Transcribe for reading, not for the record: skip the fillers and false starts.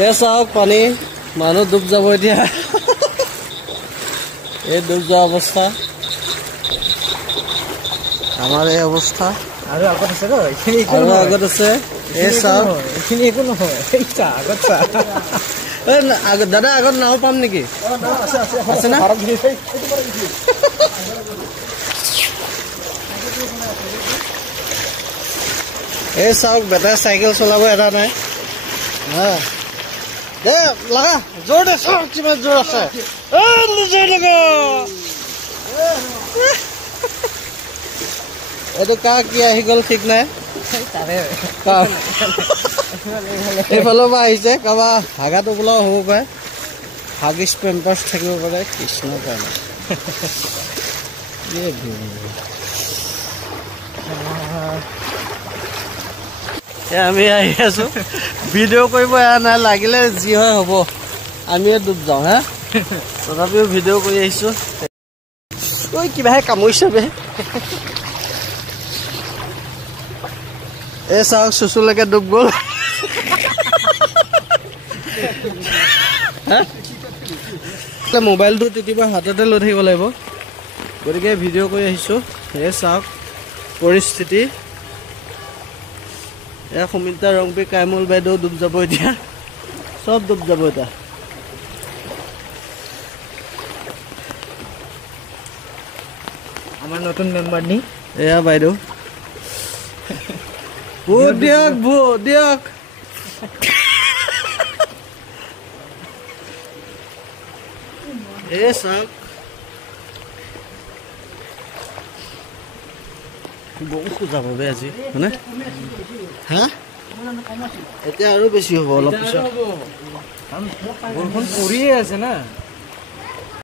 এই চাওক পানী মানুহ ডুব যাব এতিয়া এই ডুব যোৱা অৱস্থা আমাৰ এই অৱস্থা আৰু আগত আছে আৰু আগত আছে এই চাওক এইখিনি একো নহয় আগত দাদা আগত নাও পাম নেকি আছে না এই চাওক বেটাই চাইকেল চলাব এটা নাই দে লাগা জোৰ দে চাওক কিমান জোৰ আছে এইটো কা কি আহি গ'ল ঠিক নাই এইফালৰ পৰা আহিছে কাৰোবাৰ হাগা টোপোলাও হ'ব পাৰে হাগিছ পেম্পাৰ্ছ থাকিব পাৰে কৃষ্ণৰ কাৰণে আমি আহি আছো ভিডিঅ' কৰিব এয়া নাই লাগিলে যি হয় হ'ব আমিয়ে ডুব যাওঁ হা তথাপিও ভিডিঅ' কৰি আহিছো ঐ কিবাহে কামুৰিছে বে এই চাওক চুচুলৈকে ডুব গ'ল মোবাইলটো তেতিয়া হাততে লৈ থাকিব লাগিব গতিকে ভিডিঅ' কৰি আহিছো এই চাওক পৰিস্থিতি এয়া সুমিতা ৰংপি কাইমল বাইদেউ ডুব যাব এতিয়া চব ডুব যাব এতিয়া আমাৰ নতুন মেম্বাৰ নি এয়া বাইদেউ ভোট দিয়ক ভোট দিয়ক এই চাওক বহুত যাব বে আজি হয়নে হা এতিয়া আৰু বেছি হ'ব অলপ পিছত বৰষুণ পৰিয়ে আছে না